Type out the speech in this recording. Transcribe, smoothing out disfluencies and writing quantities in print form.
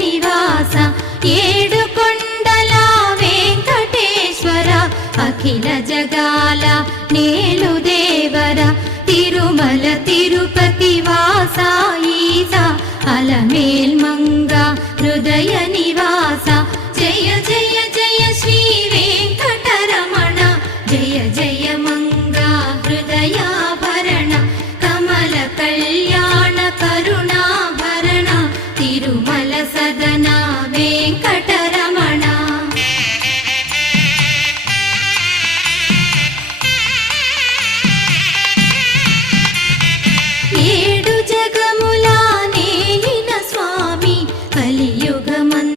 నివాస ఏడు కొండల వెంకటేశ్వర అఖిల జగాల నేలు దేవర తిరుమల తిరుపతి వాస ఈస అలమేల్ మంగ హృదయ నివాస జయ జయ జయ శ్రీ వెంకటరమణ జయ జయ మంగ హృదయాభరణ కమల కళ్యాణ కరుణాభరణ తిరుమల సదన వెంకటరమణ ఏడు జగముల నేలిన స్వామి కలియుగమన్